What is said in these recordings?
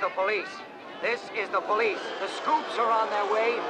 the police. This is the police. The scoops are on their way.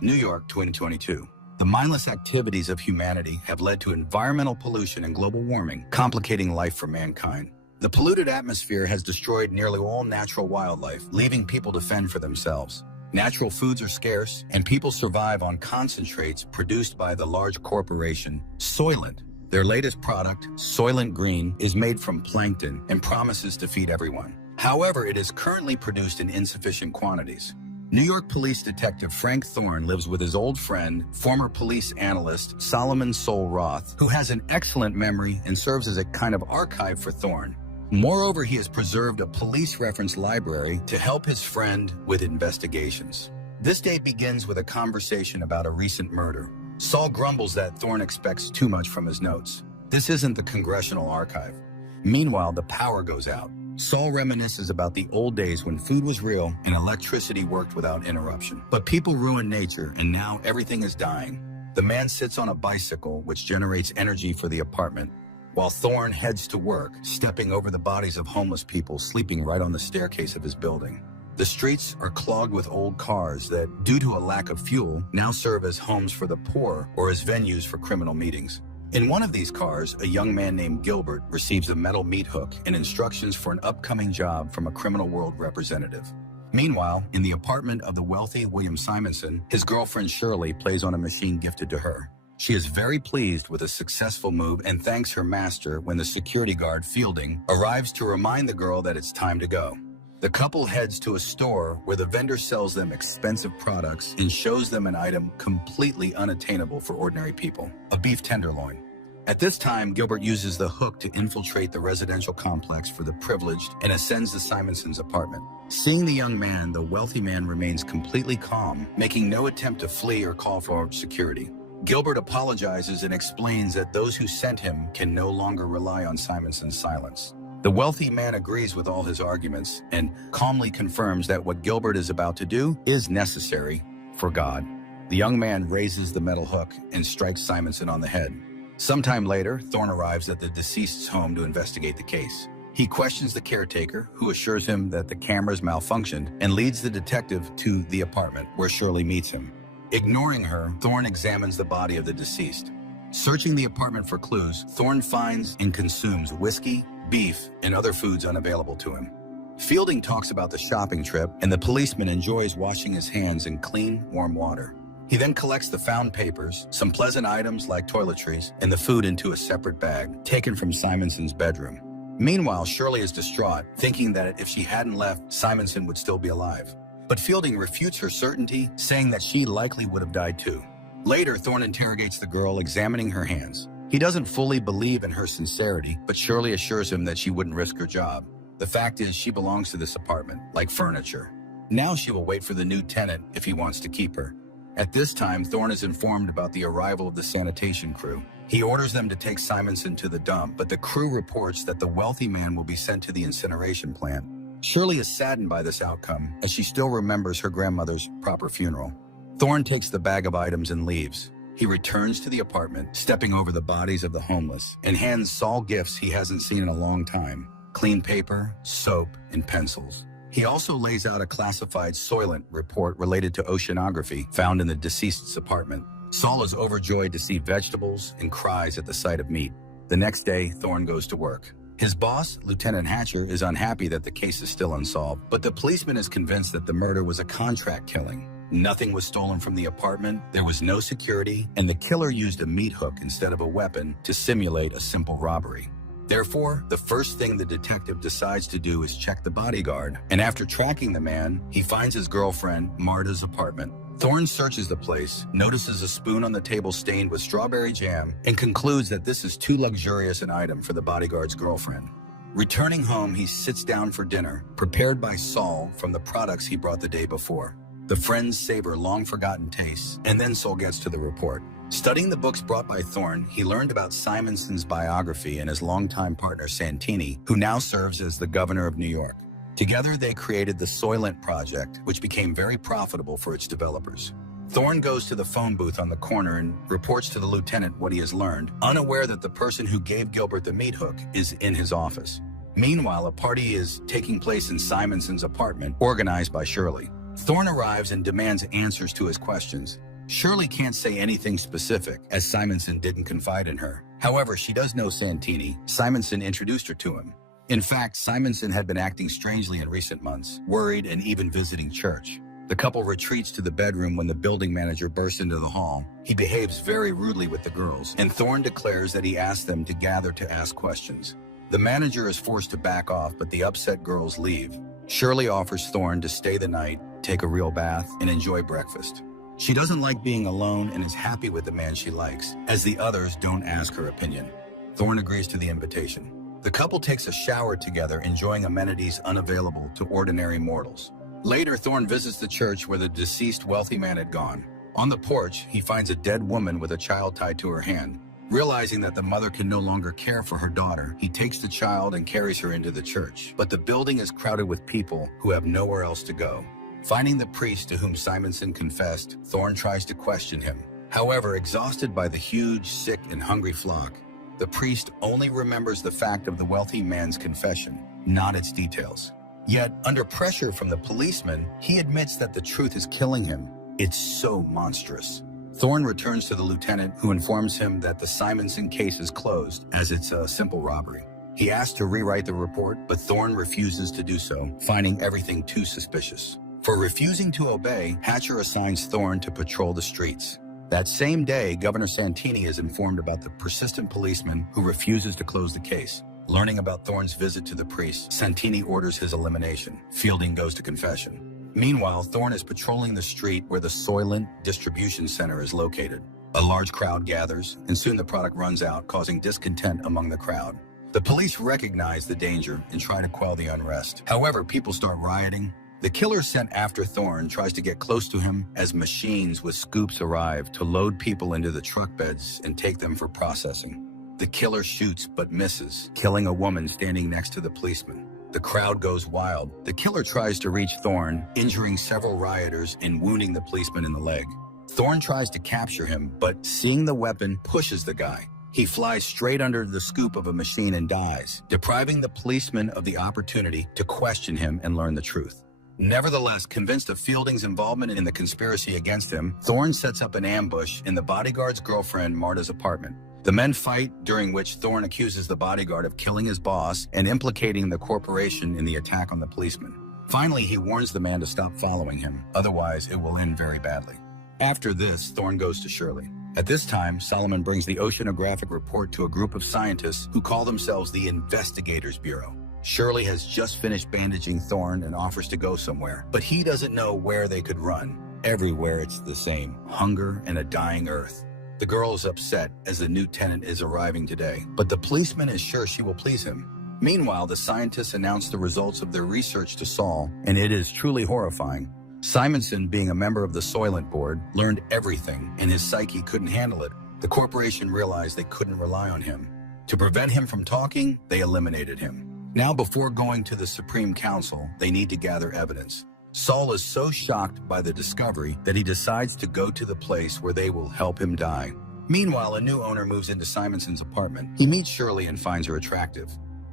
New York, 2022. The mindless activities of humanity have led to environmental pollution and global warming, complicating life for mankind. The polluted atmosphere has destroyed nearly all natural wildlife, leaving people to fend for themselves. Natural foods are scarce, and people survive on concentrates produced by the large corporation Soylent. Their latest product, Soylent Green, is made from plankton and promises to feed everyone. However, it is currently produced in insufficient quantities. New York Police Detective Frank Thorne lives with his old friend, former police analyst Solomon Sol Roth, who has an excellent memory and serves as a kind of archive for Thorne. Moreover, he has preserved a police reference library to help his friend with investigations. This day begins with a conversation about a recent murder. Saul grumbles that Thorne expects too much from his notes. This isn't the Congressional Archive. Meanwhile, the power goes out. Saul reminisces about the old days when food was real and electricity worked without interruption. But people ruined nature, and now everything is dying. The man sits on a bicycle, which generates energy for the apartment, while Thorne heads to work, stepping over the bodies of homeless people sleeping right on the staircase of his building. The streets are clogged with old cars that, due to a lack of fuel, now serve as homes for the poor or as venues for criminal meetings. In one of these cars, a young man named Gilbert receives a metal meat hook and instructions for an upcoming job from a criminal world representative. Meanwhile, in the apartment of the wealthy William Simonson, his girlfriend Shirley plays on a machine gifted to her. She is very pleased with a successful move and thanks her master when the security guard, Fielding, arrives to remind the girl that it's time to go. The couple heads to a store where the vendor sells them expensive products and shows them an item completely unattainable for ordinary people, a beef tenderloin. At this time, Gilbert uses the hook to infiltrate the residential complex for the privileged and ascends to Simonson's apartment. Seeing the young man, the wealthy man remains completely calm, making no attempt to flee or call for security. Gilbert apologizes and explains that those who sent him can no longer rely on Simonson's silence. The wealthy man agrees with all his arguments and calmly confirms that what Gilbert is about to do is necessary for God. The young man raises the metal hook and strikes Simonson on the head. Sometime later, Thorne arrives at the deceased's home to investigate the case. He questions the caretaker, who assures him that the cameras malfunctioned, and leads the detective to the apartment where Shirley meets him. Ignoring her, Thorne examines the body of the deceased. Searching the apartment for clues, Thorne finds and consumes whiskey, beef, and other foods unavailable to him. Fielding talks about the shopping trip, and the policeman enjoys washing his hands in clean, warm water. He then collects the found papers, some pleasant items like toiletries, and the food into a separate bag, taken from Simonson's bedroom. Meanwhile, Shirley is distraught, thinking that if she hadn't left, Simonson would still be alive. But Fielding refutes her certainty, saying that she likely would have died too. Later, Thorne interrogates the girl, examining her hands. He doesn't fully believe in her sincerity, but Shirley assures him that she wouldn't risk her job. The fact is, she belongs to this apartment, like furniture. Now she will wait for the new tenant if he wants to keep her. At this time, Thorne is informed about the arrival of the sanitation crew. He orders them to take Simonson to the dump, but the crew reports that the wealthy man will be sent to the incineration plant. Shirley is saddened by this outcome, as she still remembers her grandmother's proper funeral. Thorne takes the bag of items and leaves. He returns to the apartment, stepping over the bodies of the homeless, and hands Saul gifts he hasn't seen in a long time: clean paper, soap, and pencils. He also lays out a classified Soylent report related to oceanography found in the deceased's apartment. Saul is overjoyed to see vegetables and cries at the sight of meat. The next day, Thorne goes to work. His boss, Lieutenant Hatcher, is unhappy that the case is still unsolved, but the policeman is convinced that the murder was a contract killing. Nothing was stolen from the apartment, there was no security, and the killer used a meat hook instead of a weapon to simulate a simple robbery. Therefore, the first thing the detective decides to do is check the bodyguard, and after tracking the man, he finds his girlfriend, Marta's apartment. Thorne searches the place, notices a spoon on the table stained with strawberry jam, and concludes that this is too luxurious an item for the bodyguard's girlfriend. Returning home, he sits down for dinner, prepared by Saul from the products he brought the day before. The friends savor long-forgotten tastes, and then Saul gets to the report. Studying the books brought by Thorne, he learned about Simonson's biography and his longtime partner Santini, who now serves as the governor of New York. Together, they created the Soylent Project, which became very profitable for its developers. Thorne goes to the phone booth on the corner and reports to the lieutenant what he has learned, unaware that the person who gave Gilbert the meat hook is in his office. Meanwhile, a party is taking place in Simonson's apartment, organized by Shirley. Thorne arrives and demands answers to his questions. Shirley can't say anything specific, as Simonson didn't confide in her. However, she does know Santini. Simonson introduced her to him. In fact, Simonson had been acting strangely in recent months, worried and even visiting church. The couple retreats to the bedroom when the building manager bursts into the hall. He behaves very rudely with the girls, and Thorne declares that he asked them to gather to ask questions. The manager is forced to back off, but the upset girls leave. Shirley offers Thorne to stay the night, take a real bath, and enjoy breakfast. She doesn't like being alone and is happy with the man she likes, as the others don't ask her opinion. Thorne agrees to the invitation. The couple takes a shower together, enjoying amenities unavailable to ordinary mortals. Later, Thorne visits the church where the deceased wealthy man had gone. On the porch, he finds a dead woman with a child tied to her hand. Realizing that the mother can no longer care for her daughter, he takes the child and carries her into the church. But the building is crowded with people who have nowhere else to go. Finding the priest to whom Simonson confessed, Thorne tries to question him. However, exhausted by the huge, sick, and hungry flock, the priest only remembers the fact of the wealthy man's confession, not its details. Yet, under pressure from the policeman, he admits that the truth is killing him. It's so monstrous. Thorne returns to the lieutenant, who informs him that the Simonson case is closed, as it's a simple robbery. He asks to rewrite the report, but Thorne refuses to do so, finding everything too suspicious. For refusing to obey, Hatcher assigns Thorne to patrol the streets. That same day, Governor Santini is informed about the persistent policeman who refuses to close the case. Learning about Thorne's visit to the priest, Santini orders his elimination. Fielding goes to confession. Meanwhile, Thorne is patrolling the street where the Soylent distribution center is located. A large crowd gathers, and soon the product runs out, causing discontent among the crowd. The police recognize the danger and try to quell the unrest. However, people start rioting. The killer sent after Thorne tries to get close to him as machines with scoops arrive to load people into the truck beds and take them for processing. The killer shoots but misses, killing a woman standing next to the policeman. The crowd goes wild. The killer tries to reach Thorne, injuring several rioters and wounding the policeman in the leg. Thorne tries to capture him, but seeing the weapon, pushes the guy. He flies straight under the scoop of a machine and dies, depriving the policeman of the opportunity to question him and learn the truth. Nevertheless, convinced of Fielding's involvement in the conspiracy against him, Thorne sets up an ambush in the bodyguard's girlfriend Marta's apartment. The men fight, during which Thorne accuses the bodyguard of killing his boss and implicating the corporation in the attack on the policeman. Finally, he warns the man to stop following him, otherwise it will end very badly. After this, Thorne goes to Shirley. At this time, Solomon brings the oceanographic report to a group of scientists who call themselves the Investigators Bureau. Shirley has just finished bandaging Thorne and offers to go somewhere, but he doesn't know where they could run. Everywhere it's the same: hunger and a dying earth. The girl is upset as the new tenant is arriving today, but the policeman is sure she will please him. Meanwhile, the scientists announce the results of their research to Saul, and it is truly horrifying. Simonson, being a member of the Soylent board, learned everything, and his psyche couldn't handle it. The corporation realized they couldn't rely on him. To prevent him from talking, they eliminated him. Now, before going to the Supreme Council, they need to gather evidence. Saul is so shocked by the discovery that he decides to go to the place where they will help him die. Meanwhile, a new owner moves into Simonson's apartment. He meets Shirley and finds her attractive.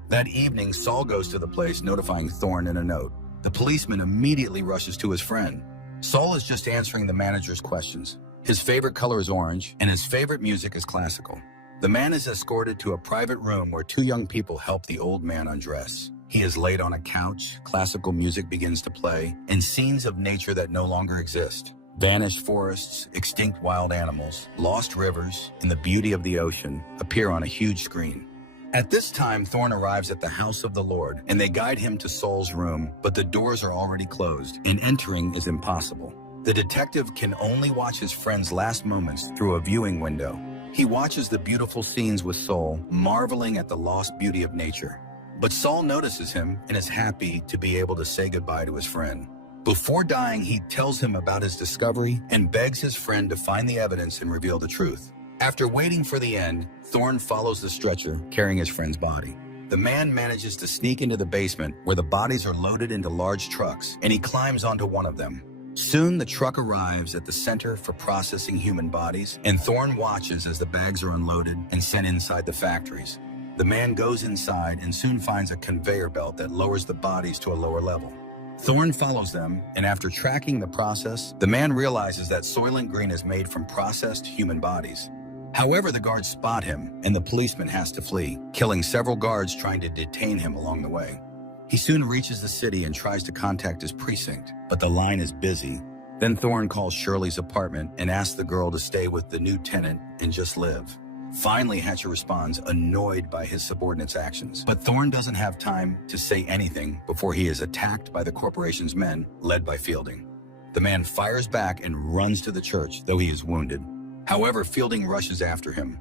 That evening, Saul goes to the place, notifying Thorne in a note. The policeman immediately rushes to his friend. Saul is just answering the manager's questions. His favorite color is orange, and his favorite music is classical. The man is escorted to a private room where two young people help the old man undress. He is laid on a couch, classical music begins to play, and scenes of nature that no longer exist. Vanished forests, extinct wild animals, lost rivers, and the beauty of the ocean appear on a huge screen. At this time, Thorne arrives at the house of the Lord, and they guide him to Saul's room, but the doors are already closed, and entering is impossible. The detective can only watch his friend's last moments through a viewing window. He watches the beautiful scenes with Saul, marveling at the lost beauty of nature. But Saul notices him and is happy to be able to say goodbye to his friend. Before dying, he tells him about his discovery and begs his friend to find the evidence and reveal the truth. After waiting for the end, Thorne follows the stretcher, carrying his friend's body. The man manages to sneak into the basement where the bodies are loaded into large trucks, and he climbs onto one of them. Soon, the truck arrives at the Center for Processing Human Bodies, and Thorne watches as the bags are unloaded and sent inside the factories. The man goes inside and soon finds a conveyor belt that lowers the bodies to a lower level. Thorne follows them, and after tracking the process, the man realizes that Soylent Green is made from processed human bodies. However, the guards spot him, and the policeman has to flee, killing several guards trying to detain him along the way. He soon reaches the city and tries to contact his precinct, but the line is busy. Then Thorne calls Shirley's apartment and asks the girl to stay with the new tenant and just live. Finally, Hatcher responds, annoyed by his subordinate's actions. But Thorne doesn't have time to say anything before he is attacked by the corporation's men, led by Fielding. The man fires back and runs to the church, though he is wounded. However, Fielding rushes after him.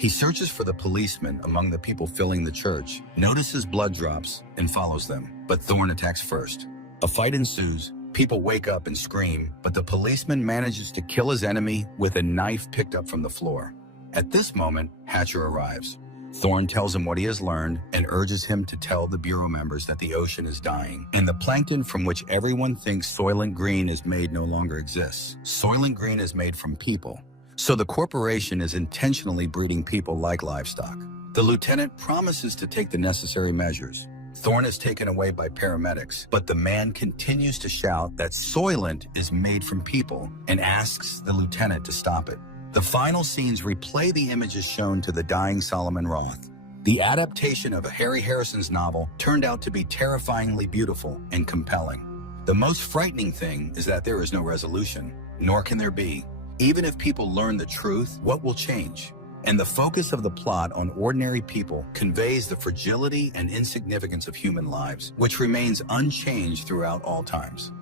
He searches for the policeman among the people filling the church, notices blood drops, and follows them. But Thorne attacks first. A fight ensues. People wake up and scream, but the policeman manages to kill his enemy with a knife picked up from the floor. At this moment, Hatcher arrives. Thorne tells him what he has learned and urges him to tell the Bureau members that the ocean is dying, and the plankton from which everyone thinks Soylent Green is made no longer exists. Soylent Green is made from people, so the corporation is intentionally breeding people like livestock. The lieutenant promises to take the necessary measures. Thorne is taken away by paramedics, but the man continues to shout that Soylent is made from people and asks the lieutenant to stop it. The final scenes replay the images shown to the dying Solomon Roth. The adaptation of Harry Harrison's novel turned out to be terrifyingly beautiful and compelling. The most frightening thing is that there is no resolution, nor can there be. Even if people learn the truth, what will change? And the focus of the plot on ordinary people conveys the fragility and insignificance of human lives, which remains unchanged throughout all times.